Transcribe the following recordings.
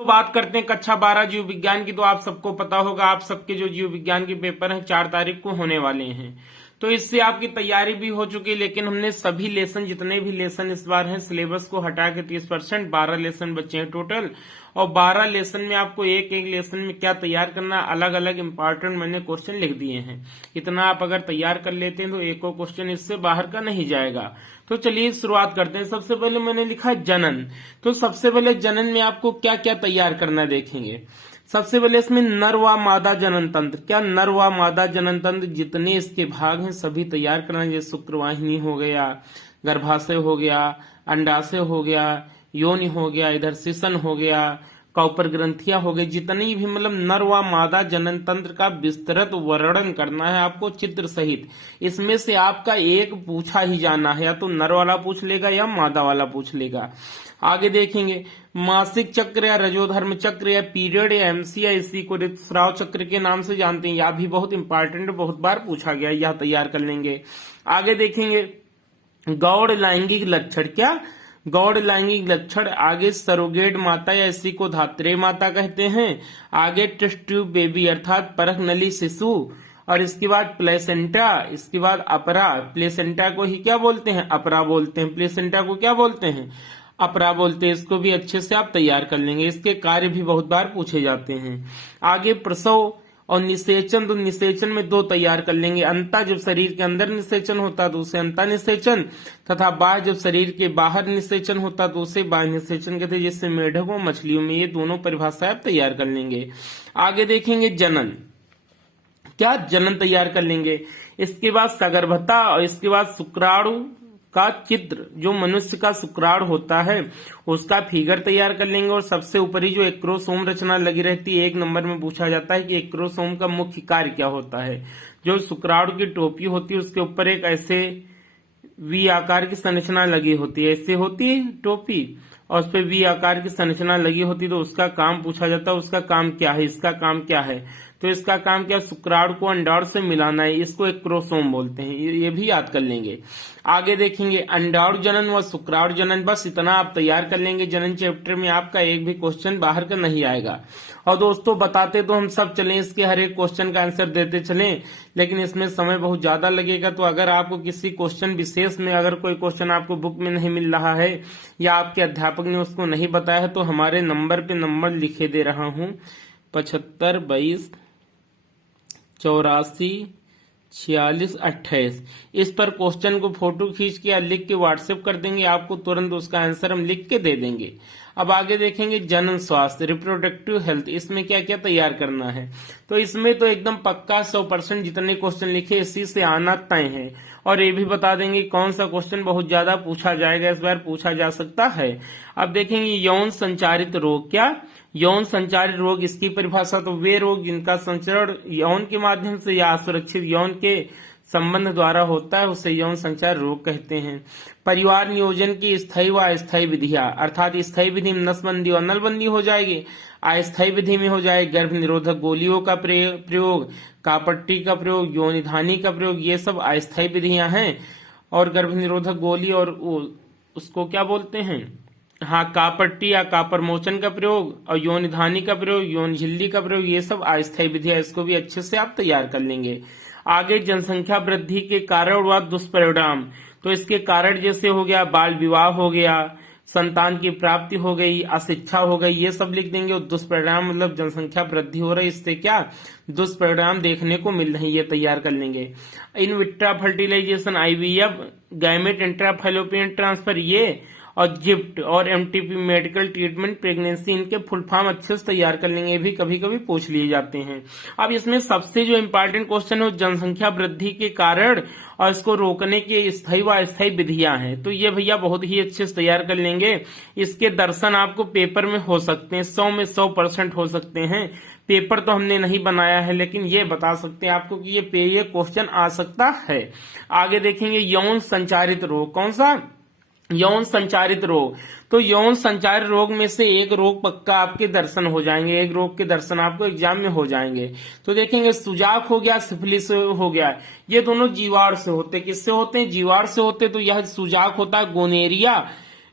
तो बात करते हैं कक्षा 12 जीव विज्ञान की। तो आप सबको पता होगा, आप सबके जो जीव विज्ञान के पेपर हैं 4 तारीख को होने वाले हैं। तो इससे आपकी तैयारी भी हो चुकी है, लेकिन हमने सभी लेसन, जितने भी लेसन इस बार हैं, सिलेबस को हटा के 30%, 12 लेसन बचे हैं टोटल। और 12 लेसन में आपको एक एक लेसन में क्या तैयार करना, अलग अलग इंपॉर्टेंट मैंने क्वेश्चन लिख दिए हैं। इतना आप अगर तैयार कर लेते हैं तो एक और क्वेश्चन इससे बाहर का नहीं जाएगा। तो चलिए शुरुआत करते हैं। सबसे पहले मैंने लिखा जनन। तो सबसे पहले जनन में आपको क्या क्या तैयार करना देखेंगे। सबसे पहले इसमें नर व मादा जनन तंत्र, क्या नर व मादा जनन तंत्र जितने इसके भाग हैं सभी तैयार करना। जैसे शुक्रवाहिनी हो गया, गर्भाशय हो गया, अंडाशय हो गया, योनि हो गया, इधर शिशन हो गया, कॉपर ग्रंथियां हो गई, जितनी भी मतलब नर व मादा जनन तंत्र का विस्तृत वर्णन करना है आपको चित्र सहित। इसमें से आपका एक पूछा ही जाना है, या तो नर वाला पूछ लेगा या मादा वाला पूछ लेगा। आगे देखेंगे मासिक चक्र या रजोधर्म चक्र या पीरियड या एमसी या इसी को ऋतुस्राव चक्र के नाम से जानते हैं। यह भी बहुत इंपॉर्टेंट, बहुत बार पूछा गया, यह तैयार कर लेंगे। आगे देखेंगे गौड़ लैंगिक लक्षण, क्या गौड़ लैंगिक लक्षण। आगे सरोगेट माता या इसी को धात्रेय माता कहते हैं। आगे टेस्ट ट्यूब बेबी अर्थात परख नली शिशु, और इसके बाद प्लेसेंटा, इसके बाद अपरा। प्लेसेंटा को ही क्या बोलते हैं, अपरा बोलते हैं। प्लेसेंटा को क्या बोलते हैं, अपरा बोलते हैं। इसको भी अच्छे से आप तैयार कर लेंगे, इसके कार्य भी बहुत बार पूछे जाते हैं। आगे प्रसव और निषेचन। तो निषेचन में दो तैयार कर लेंगे। अंता जब शरीर के अंदर निषेचन होता है तो उसे अंता निषेचन, तथा बाह्य जब शरीर के बाहर निषेचन होता है तो उसे बाह्य निषेचन कहते हैं। जैसे मेढकों मछलियों में ये दोनों परिभाषाएं आप तैयार कर लेंगे। आगे देखेंगे जनन, क्या जनन तैयार कर लेंगे। इसके बाद सगर्भता और इसके बाद शुक्राणु का चित्र, जो मनुष्य का शुक्राणु होता है उसका फिगर तैयार कर लेंगे। और सबसे ऊपरी जो एक्रोसोम रचना लगी रहती है, 1 नंबर में पूछा जाता है कि एक्रोसोम का मुख्य कार्य क्या होता है। जो शुक्राणु की टोपी होती है उसके ऊपर एक ऐसे वी आकार की संरचना लगी होती है, ऐसे होती है टोपी, और उस पर वी आकार की संरचना लगी होती है। तो उसका काम पूछा जाता है, उसका काम क्या है, इसका काम क्या है। तो इसका काम क्या, शुक्राणु को अंडाणु से मिलाना है, इसको एक क्रोमोसोम बोलते हैं। ये भी याद कर लेंगे। आगे देखेंगे अंडाणु जनन व शुक्राणु जनन, बस इतना आप तैयार कर लेंगे। जनन चैप्टर में आपका एक भी क्वेश्चन बाहर का नहीं आएगा। और दोस्तों बताते तो हम सब चलें, इसके हर एक क्वेश्चन का आंसर देते चलें, लेकिन इसमें समय बहुत ज्यादा लगेगा। तो अगर आपको किसी क्वेश्चन विशेष में अगर कोई क्वेश्चन आपको बुक में नहीं मिल रहा है या आपके अध्यापक ने उसको नहीं बताया है तो हमारे नंबर पे नंबर लिखे दे रहा हूँ 75 22 84 46 28। इस पर क्वेश्चन को फोटो खींच के या लिख के व्हाट्सएप कर देंगे, आपको तुरंत उसका आंसर हम लिख के दे देंगे। अब आगे देखेंगे जनन स्वास्थ्य, रिप्रोडक्टिव हेल्थ। इसमें क्या क्या तैयार करना है। तो इसमें तो एकदम पक्का 100% जितने क्वेश्चन लिखे इसी से आना तय है। और ये भी बता देंगे कौन सा क्वेश्चन बहुत ज्यादा पूछा जाएगा, इस बार पूछा जा सकता है। अब देखेंगे यौन संचारित रोग, क्या यौन संचारित रोग, इसकी परिभाषा। तो वे रोग जिनका संचरण यौन के माध्यम से या असुरक्षित यौन के संबंध द्वारा होता है उसे यौन संचार रोग कहते हैं। परिवार नियोजन की स्थायी व अस्थायी विधियां, अर्थात स्थायी विधि में नसबंदी और नलबंदी हो जाएगी, अस्थायी विधि में हो जाएगी गर्भ निरोधक गोलियों का प्रयोग, कापट्टी का प्रयोग, योनिधानी का प्रयोग, ये सब अस्थायी विधियां हैं। और गर्भ निरोधक गोली और उसको क्या बोलते हैं, हाँ कापट्टी या कापर मोचन का प्रयोग, और योनिधानी का प्रयोग, यौन झिल्ली का प्रयोग, ये सब अस्थायी विधियां। इसको भी अच्छे से आप तैयार कर लेंगे। आगे जनसंख्या वृद्धि के कारण व दुष्परिणाम। तो इसके कारण जैसे हो गया बाल विवाह हो गया, संतान की प्राप्ति हो गई, अशिक्षा हो गई, ये सब लिख देंगे। और दुष्परिणाम मतलब जनसंख्या वृद्धि हो रही, इससे क्या दुष्परिणाम देखने को मिल रहे हैं, ये तैयार कर लेंगे। इन Vitra fertilisation, IVF, gamete इंट्राफैलोपियन transfer, ये और जिप्ट और MTP मेडिकल ट्रीटमेंट प्रेगनेंसी, इनके फुल फॉर्म अच्छे से तैयार कर लेंगे, भी कभी कभी पूछ लिए जाते हैं। अब इसमें सबसे जो इम्पोर्टेंट क्वेश्चन है जनसंख्या वृद्धि के कारण और इसको रोकने की स्थायी व अस्थायी विधियां हैं। तो ये भैया बहुत ही अच्छे से तैयार कर लेंगे। इसके दर्शन आपको पेपर में हो सकते हैं, 100 में 100% हो सकते हैं। पेपर तो हमने नहीं बनाया है, लेकिन ये बता सकते हैं आपको कि ये क्वेश्चन आ सकता है। आगे देखेंगे यौन संचारित रोग, कौन सा, यौन संचारित रोग। तो यौन संचारित रोग में से एक रोग पक्का आपके दर्शन हो जाएंगे, एक रोग के दर्शन आपको एग्जाम में हो जाएंगे। तो देखेंगे सुजाक हो गया, सिफिलिस हो गया, ये दोनों जीवाणु से होते। किससे होते हैं, जीवाणु से होते। तो यह सुजाक होता है गोनेरिया,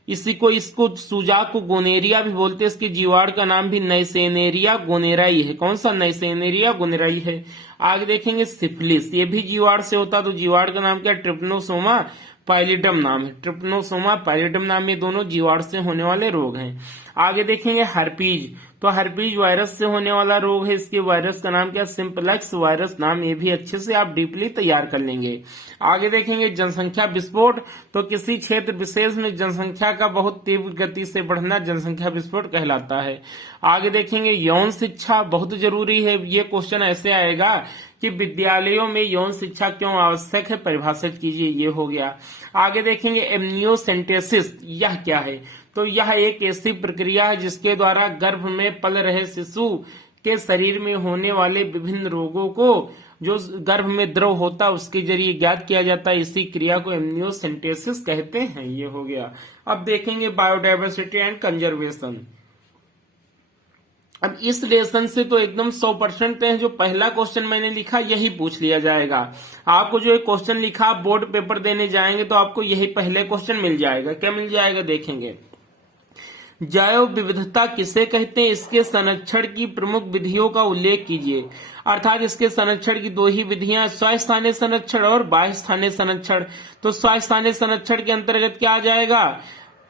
इसको सुजाक गोनेरिया भी बोलते हैं। इसके जीवाणु का नाम भी नैसेनेरिया गोनेराई है। कौन सा? नैसेनेरिया गोनेराई है। आगे देखेंगे सिफिलिस, ये भी जीवाणु से होता है। तो जीवाणु का नाम क्या? ट्रिपनोसोमा पाइलिडम नाम है। ट्रिपनोसोमा पाइलिडम नाम, ये दोनों जीवाणु से होने वाले रोग हैं। आगे देखेंगे हर्पीज, तो हर्पीज वायरस से होने वाला रोग है। इसके वायरस का नाम क्या? सिंपलेक्स वायरस नाम। ये भी अच्छे से आप डीपली तैयार कर लेंगे। आगे देखेंगे जनसंख्या विस्फोट, तो किसी क्षेत्र विशेष में जनसंख्या का बहुत तीव्र गति से बढ़ना जनसंख्या विस्फोट कहलाता है। आगे देखेंगे यौन शिक्षा, बहुत जरूरी है। ये क्वेश्चन ऐसे आएगा कि विद्यालयों में यौन शिक्षा क्यों आवश्यक है, परिभाषित कीजिए। ये हो गया। आगे देखेंगे एमनियोसेंटेसिस, यह क्या है? तो यह एक ऐसी प्रक्रिया है जिसके द्वारा गर्भ में पल रहे शिशु के शरीर में होने वाले विभिन्न रोगों को जो गर्भ में द्रव होता है उसके जरिए ज्ञात किया जाता है। इसी क्रिया को एमनियोसेंटेसिस कहते हैं। ये हो गया। अब देखेंगे बायोडायवर्सिटी एंड कंजर्वेशन। अब इस लेसन से तो एकदम 100% है। जो पहला क्वेश्चन मैंने लिखा यही पूछ लिया जाएगा। आपको जो एक क्वेश्चन लिखा आप बोर्ड पेपर देने जाएंगे तो आपको यही पहले क्वेश्चन मिल जाएगा। क्या मिल जाएगा? देखेंगे जैव विविधता किसे कहते हैं, इसके संरक्षण की प्रमुख विधियों का उल्लेख कीजिए। अर्थात इसके संरक्षण की दो ही विधियां, स्वस्थानीय संरक्षण और बाह्य स्थानीय संरक्षण। तो स्वस्थानीय संरक्षण के अंतर्गत क्या आ जाएगा?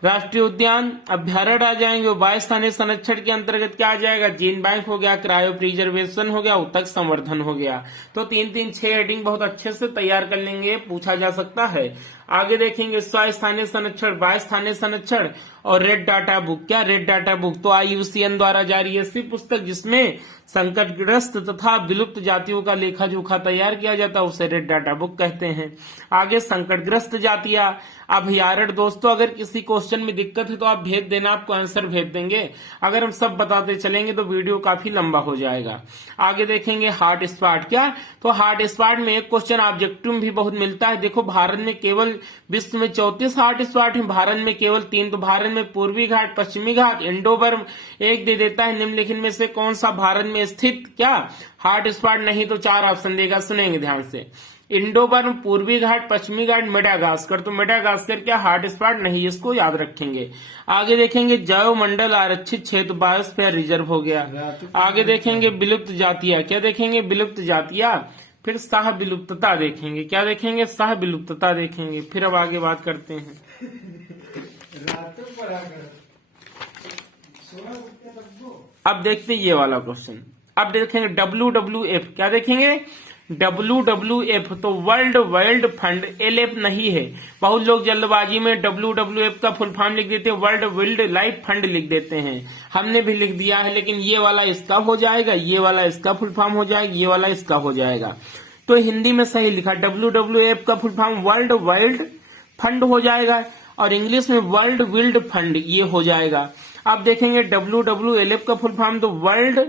राष्ट्रीय उद्यान, अभ्यारण्य आ जाएंगे। बाह्य स्थानीय संरक्षण के अंतर्गत क्या आ जाएगा? जीन बैंक हो गया, क्रायो प्रिजर्वेशन हो गया, उत्तक संवर्धन हो गया। तो 3-3-6 हेडिंग बहुत अच्छे से तैयार कर लेंगे, पूछा जा सकता है। आगे देखेंगे स्वस्थानीय संरक्षण, बाह्य स्थानीय संरक्षण और रेड डाटा बुक। क्या रेड डाटा बुक? तो IUCN द्वारा जारी ऐसी पुस्तक जिसमें संकटग्रस्त तथा विलुप्त जातियों का लेखा जोखा तैयार किया जाता है उसे रेड डाटा बुक कहते हैं। आगे संकटग्रस्त जातियां, अभयारण्य। दोस्तों अगर किसी क्वेश्चन में दिक्कत है तो आप भेज देना, आपको आंसर भेज देंगे। अगर हम सब बताते चलेंगे तो वीडियो काफी लंबा हो जाएगा। आगे देखेंगे हार्ट स्पॉट। क्या? तो हार्ट स्पॉट में एक क्वेश्चन ऑब्जेक्टिव भी बहुत मिलता है। देखो भारत में केवल विश्व में 34 हार्ट स्पॉट है, भारत में केवल 3। तो भारत में पूर्वी घाट, पश्चिमी घाट, इंडोबर्म एक दे देता है। निम्नलिखित में से कौन सा भारत में स्थित क्या हार्ट स्पॉट नहीं? तो 4 ऑप्शन देगा, सुनेंगे ध्यान से। इंडोबर्म, पूर्वी घाट, पश्चिमी घाट, मेडागास्कर। तो मेडागास्कर क्या हार्ट स्पॉट नहीं, इसको याद रखेंगे। आगे देखेंगे जैव मंडल आरक्षित क्षेत्र, बायोस्फीयर रिजर्व हो गया। आगे देखेंगे विलुप्त जातियां। क्या देखेंगे? विलुप्त जातियां। फिर सह विलुप्तता देखेंगे। क्या देखेंगे? सह विलुप्तता देखेंगे। फिर अब आगे बात करते हैं। अब देखते हैं ये वाला क्वेश्चन। अब देखेंगे WWF। क्या देखेंगे? WWF तो वर्ल्ड वाइल्ड फंड, LF नहीं है। बहुत लोग जल्दबाजी में WWF का फुल फॉर्म लिख देते हैं, वर्ल्ड वाइल्ड लाइफ फंड लिख देते हैं। हमने भी लिख दिया है, लेकिन ये वाला इसका हो जाएगा, ये वाला इसका फुल फॉर्म हो जाएगा, ये वाला इसका हो जाएगा। तो हिंदी में सही लिखा, WWF का full form world wild fund हो जाएगा और इंग्लिश में वर्ल्ड वाइल्ड फंड ये हो जाएगा। अब देखेंगे WWLF का फुल फॉर्म तो वर्ल्ड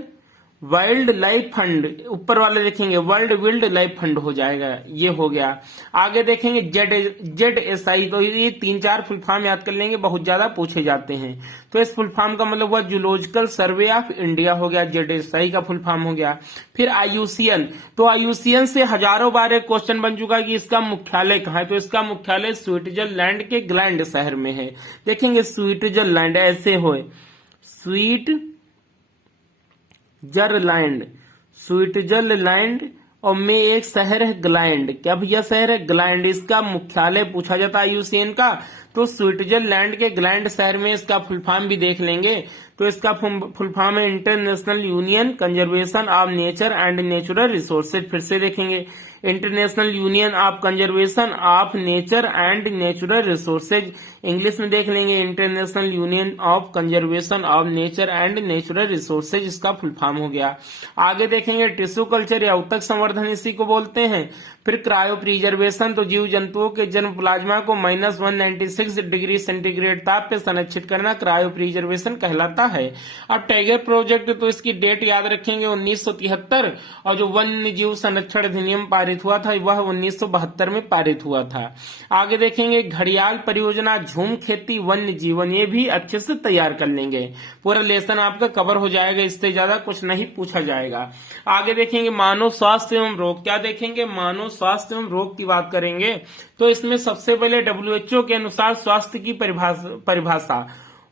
वाइल्ड लाइफ फंड, ऊपर वाले देखेंगे वर्ल्ड वाइल्ड लाइफ फंड हो जाएगा। ये हो गया। आगे देखेंगे ZSI। तो ये 3-4 फुल फॉर्म याद कर लेंगे, बहुत ज्यादा पूछे जाते हैं। तो इस फुल फॉर्म का मतलब हुआ जूलॉजिकल सर्वे ऑफ इंडिया हो गया, ZSI का फुल फॉर्म हो गया। फिर IUCN। तो IUCN से हजारों बार एक क्वेश्चन बन चुका कि इसका मुख्यालय कहाँ है। तो इसका मुख्यालय स्विट्जरलैंड के ग्लैंड शहर में है। देखेंगे स्विट्जरलैंड ऐसे हो, स्विट्जरलैंड और में एक शहर है ग्लैंड। क्या भैया शहर है? ग्लैंड। इसका मुख्यालय पूछा जाता है IUCN का, तो स्विट्जरलैंड के ग्लैंड शहर में। इसका फुल फॉर्म भी देख लेंगे। तो इसका फुल फॉर्म है international union conservation of nature and natural resources. फिर से देखेंगे international union of conservation of nature and natural resources. English में देख लेंगे international union of conservation of nature and natural resources, इसका फुल फॉर्म हो गया। आगे देखेंगे टिश्यू कल्चर या उत्तक संवर्धन, इसी को बोलते हैं। फिर क्रायो प्रिजर्वेशन, तो जीव जंतुओं के जन्म प्लाज्मा को -196 डिग्री सेंटीग्रेड ताप पे संरक्षित करना क्रायो प्रिजर्वेशन कहलाता है। अब टाइगर प्रोजेक्ट, तो इसकी डेट याद रखेंगे 1973, और जो वन्य जीव संरक्षण अधिनियम पारित पारित हुआ था, वह 1972 में पारित हुआ था। आगे देखेंगे घड़ियाल परियोजना, झूम खेती, वन्य जीवन, ये भी अच्छे से तैयार कर लेंगे, पूरा लेसन आपका कवर हो जाएगा, इससे ज्यादा कुछ नहीं पूछा जाएगा। आगे देखेंगे मानव स्वास्थ्य एवं रोग, क्या देखेंगे मानव स्वास्थ्य एवं रोग की बात करेंगे तो इसमें सबसे पहले WHO के अनुसार स्वास्थ्य की परिभाषा,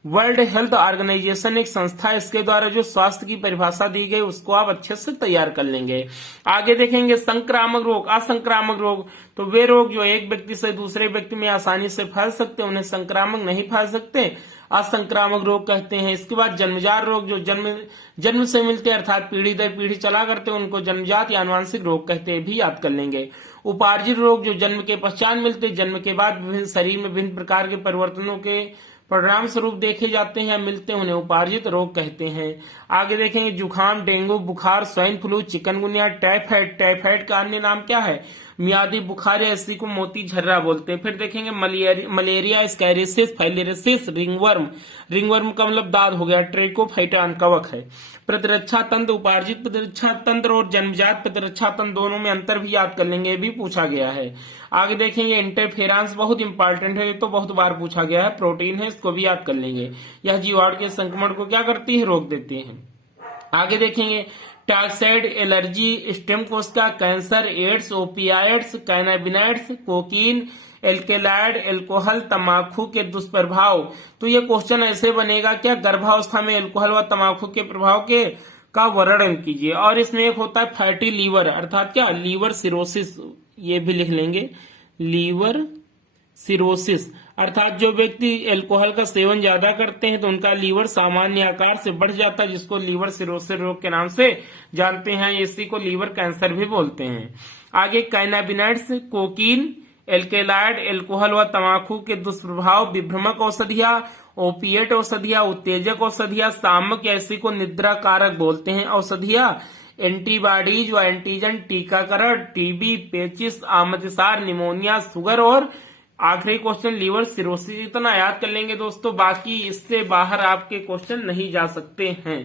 वर्ल्ड हेल्थ ऑर्गेनाइजेशन एक संस्था है, इसके द्वारा जो स्वास्थ्य की परिभाषा दी गई उसको आप अच्छे से तैयार कर लेंगे। आगे देखेंगे संक्रामक रोग, असंक्रामक रोग, तो वे रोग जो एक व्यक्ति से दूसरे व्यक्ति में आसानी से फैल सकते हैं उन्हें संक्रामक नहीं फैल सकते, असंक्रामक रोग कहते हैं। इसके बाद जन्मजात रोग, जो जन्म से मिलते हैं अर्थात पीढ़ी दर पीढ़ी चला करते हैं उनको जन्मजात या आनुवंशिक रोग कहते हैं, भी याद कर लेंगे। उपार्जित रोग, जो जन्म के पश्चात मिलते, जन्म के बाद विभिन्न शरीर में विभिन्न प्रकार के परिवर्तनों के परिणाम स्वरूप देखे जाते हैं, मिलते हैं, उन्हें उपार्जित रोग कहते हैं। आगे देखेंगे जुखाम, डेंगू बुखार, swine flu, chikungunya, typhoid, typhoid का अन्य नाम क्या है मियादी बुखार, या इसी को मोती झर्रा बोलते हैं। फिर देखेंगे मलेरिया, स्कैरिसिस, फाइलेरिसिस, रिंगवर्म, रिंगवर्म का मतलब दाद हो गया, ट्रेकोफाइटा कवक है। प्रतिरक्षा तंत्र, उपार्जित प्रतिरक्षा तंत्र और जन्मजात प्रतिरक्षा तंत्र दोनों में अंतर भी याद कर लेंगे, ये भी पूछा गया है। आगे देखेंगे इंटरफेरेंस, बहुत इंपॉर्टेंट है, ये तो बहुत बार पूछा गया है, प्रोटीन है, इसको भी याद कर लेंगे, यह जीवाणु के संक्रमण को क्या करती है रोक देती है। आगे देखेंगे टाक्साइड, एलर्जी, स्टेम कोशिका, cancer, AIDS, opioids, cannabinoids, cocaine, alkaloid, alcohol, तंबाकू के दुष्प्रभाव। तो ये क्वेश्चन ऐसे बनेगा क्या गर्भावस्था में एल्कोहल व तंबाकू के प्रभाव के का वर्णन कीजिए। और इसमें एक होता है फैटी लीवर अर्थात क्या लीवर सिरोसिस, ये भी लिख लेंगे, लीवर सिरोसिस अर्थात जो व्यक्ति अल्कोहल का सेवन ज्यादा करते हैं तो उनका लीवर सामान्य आकार से बढ़ जाता है, जिसको लीवर सिरोसिस रोग के नाम से जानते हैं, इसी को लीवर कैंसर भी बोलते हैं। आगे कैनाबिनाइड्स, कोकीन, एल्केलाइड, एल्कोहल व तंबाकू के दुष्प्रभाव, विभ्रमक औषधियां, ओपिएट औषधियां, उत्तेजक औषधियां, सामक, ऐसी को निद्रा कारक बोलते हैं औषधियां, एंटीबॉडीज व एंटीजन, टीकाकरण, टीबी, पेचिस, आमतिसार, निमोनिया, शुगर और आखिरी क्वेश्चन लीवर सिरोसिस। इतना याद कर लेंगे दोस्तों, बाकी इससे बाहर आपके क्वेश्चन नहीं जा सकते हैं।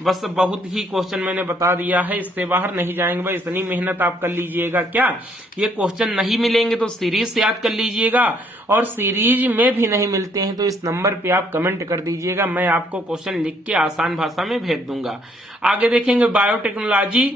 बस बहुत ही क्वेश्चन मैंने बता दिया है, इससे बाहर नहीं जाएंगे भाई, इतनी मेहनत आप कर लीजिएगा। क्या ये क्वेश्चन नहीं मिलेंगे तो सीरीज से याद कर लीजिएगा, और सीरीज में भी नहीं मिलते हैं तो इस नंबर पे आप कमेंट कर दीजिएगा, मैं आपको क्वेश्चन लिख के आसान भाषा में भेज दूंगा। आगे देखेंगे बायोटेक्नोलॉजी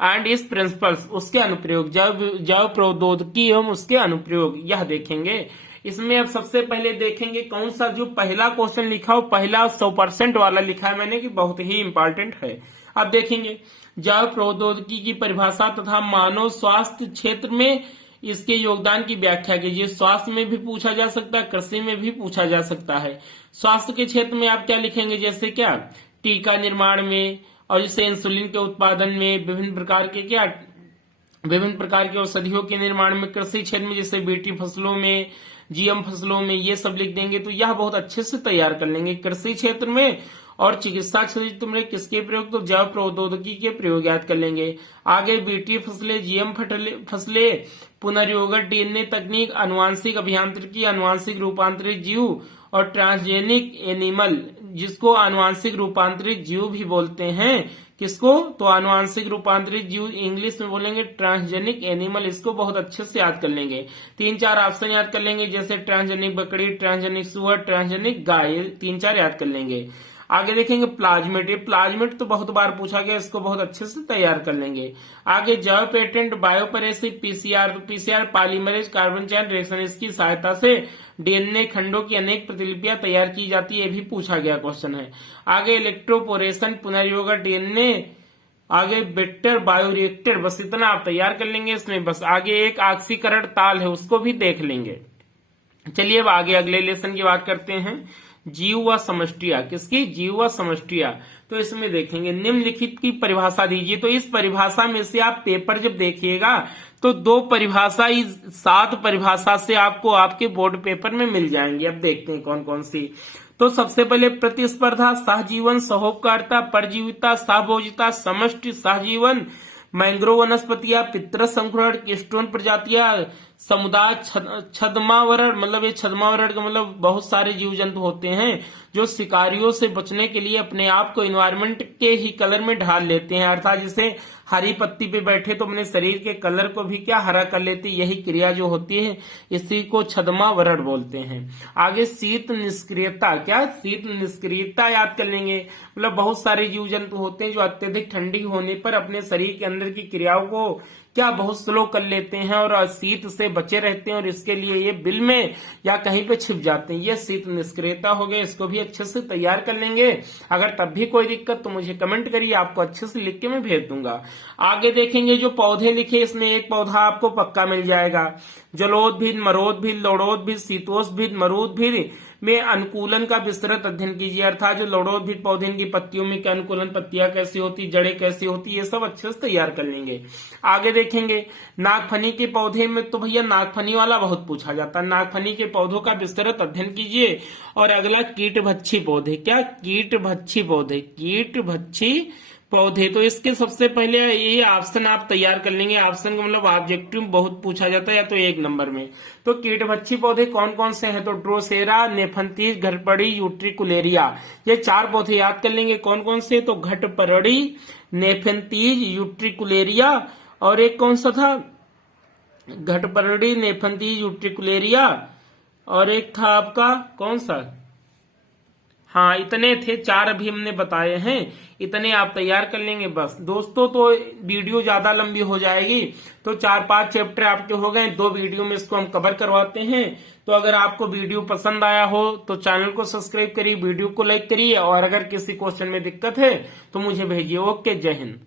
एंड इस प्रिंसिपल्स, उसके अनुप्रयोग, जैव प्रौद्योगिकी एवं उसके अनुप्रयोग, यह देखेंगे। इसमें अब सबसे पहले देखेंगे कौन सा जो पहला क्वेश्चन लिखा हो, पहला 100% वाला लिखा है मैंने कि बहुत ही इंपॉर्टेंट है। अब देखेंगे जैव प्रौद्योगिकी की परिभाषा तथा मानव स्वास्थ्य क्षेत्र में इसके योगदान की व्याख्या कीजिए। स्वास्थ्य में भी पूछा जा सकता है, कृषि में भी पूछा जा सकता है। स्वास्थ्य के क्षेत्र में आप क्या लिखेंगे, जैसे क्या टीका निर्माण में, और जैसे इंसुलिन के उत्पादन में, विभिन्न प्रकार के औषधियों के निर्माण में, कृषि क्षेत्र में जैसे बीटी फसलों में, जीएम फसलों में, ये सब लिख देंगे तो यह बहुत अच्छे से तैयार कर लेंगे। कृषि क्षेत्र में और चिकित्सा क्षेत्र में किसके प्रयोग, तो जैव प्रौद्योगिकी के प्रयोग याद कर लेंगे। आगे बीटी फसलें, जीएम फसलें, पुनर्योगट डीएनए तकनीक, अनुवांशिक अभियांत्रिकी, अनुवांशिक रूपांतरित जीव और ट्रांसजेनिक एनिमल, जिसको अनुवांशिक रूपांतरित जीव भी बोलते हैं। किसको, तो अनुवांशिक रूपांतरित जीव इंग्लिश में बोलेंगे ट्रांसजेनिक एनिमल, इसको बहुत अच्छे से याद कर लेंगे। 3-4 ऑप्शन याद कर लेंगे, जैसे ट्रांसजेनिक बकरी, ट्रांसजेनिक सुअर, ट्रांसजेनिक गाय, 3-4 याद कर लेंगे। आगे देखेंगे प्लाज्मेट, ये प्लाज्मेट तो बहुत बार पूछा गया, इसको बहुत अच्छे से तैयार कर लेंगे। आगे जैव patent, biopiracy, PCR polymerase carbon chain reaction, इसकी सहायता से डीएनए खंडों की अनेक प्रतिलिपियां तैयार की जाती है, ये भी पूछा गया क्वेश्चन है। आगे इलेक्ट्रोपोरेशन, पुनर्योगट डीएनए, आगे वेक्टर बायोरिएक्टर, बस इतना आप तैयार कर लेंगे इसमें। बस आगे एक ऑक्सीकरण ताल है, उसको भी देख लेंगे। चलिए अब आगे अगले लेसन की बात करते हैं, जीव व समष्टिया, किसकी, जीव व समष्टिया। तो इसमें देखेंगे निम्नलिखित की परिभाषा दीजिए। तो इस परिभाषा में से आप पेपर जब देखिएगा तो 2 परिभाषा, इस 7 परिभाषा से आपको आपके बोर्ड पेपर में मिल जाएंगे। अब देखते हैं कौन कौन सी। तो सबसे पहले प्रतिस्पर्धा, सहजीवन, सहोपकारिता, परजीविता, सहभोजिता, समष्टि, सहजीवन, मैंग्रोव वनस्पतियां, पितरस संकुरण, कीस्टोन प्रजातियां, समुदाय छद्मावरण, मतलब ये छद्मावरण का मतलब बहुत सारे जीव जंतु होते हैं जो शिकारियों से बचने के लिए अपने आप को एनवायरनमेंट के ही कलर में ढाल लेते हैं, अर्थात जैसे हरी पत्ती पे बैठे तो अपने शरीर के कलर को भी क्या हरा कर लेते, यही क्रिया जो होती है इसी को छद्मावरण बोलते हैं। आगे शीत निष्क्रियता, क्या शीत निष्क्रियता याद कर लेंगे, मतलब बहुत सारे जीव जंतु होते हैं जो अत्यधिक ठंडी होने पर अपने शरीर के अंदर की क्रियाओं को क्या बहुत स्लो कर लेते हैं और शीत से बचे रहते हैं और इसके लिए ये बिल में या कहीं पे छिप जाते हैं, ये शीत निष्क्रियता हो गए। इसको भी अच्छे से तैयार कर लेंगे। अगर तब भी कोई दिक्कत तो मुझे कमेंट करिए, आपको अच्छे से लिख के मैं भेज दूंगा। आगे देखेंगे जो पौधे लिखे इसमें एक पौधा आपको पक्का मिल जाएगा, जलोदभिद, मरोदभिद, लौड़ोदभिद, शीतोष्भिद, मरुदभिद में अनुकूलन का विस्तृत अध्ययन कीजिए, अर्थात जो लौड़ोदभिद पौधे की पत्तियों में क्या अनुकूलन, पत्तियां कैसी होती, जड़ें कैसी होती, ये सब अच्छे से तैयार कर लेंगे। आगे देखेंगे नागफनी के पौधे में, तो भैया नागफनी वाला बहुत पूछा जाता है, नागफनी के पौधों का विस्तृत अध्ययन कीजिए। और अगला कीटभक्षी पौधे, क्या कीटभक्षी पौधे, कीटभक्षी पौधे, तो इसके सबसे पहले ये ऑप्शन आप तैयार कर लेंगे। ऑप्शन का मतलब ऑब्जेक्टिव बहुत पूछा जाता है या तो 1 नंबर में। तो कीटभक्षी पौधे कौन कौन से हैं, तो ड्रोसेरा, नेफंतीज, घटपड़ी, यूट्रिकुलेरिया, ये 4 पौधे याद कर लेंगे। कौन कौन से, तो घटपड़ी, नेफंतीज, यूट्रिकुलेरिया और एक कौन सा था, घटपड़ी, नेफंतीज, यूट्रिकुलेरिया और एक था आपका कौन सा, हाँ इतने थे, 4 अभी हमने बताए हैं, इतने आप तैयार कर लेंगे बस। दोस्तों तो वीडियो ज्यादा लंबी हो जाएगी, तो 4-5 चैप्टर आपके हो गए, 2 वीडियो में इसको हम कवर करवाते हैं। तो अगर आपको वीडियो पसंद आया हो तो चैनल को सब्सक्राइब करिए, वीडियो को लाइक करिए और अगर किसी क्वेश्चन में दिक्कत है तो मुझे भेजिए। ओके, जय हिंद।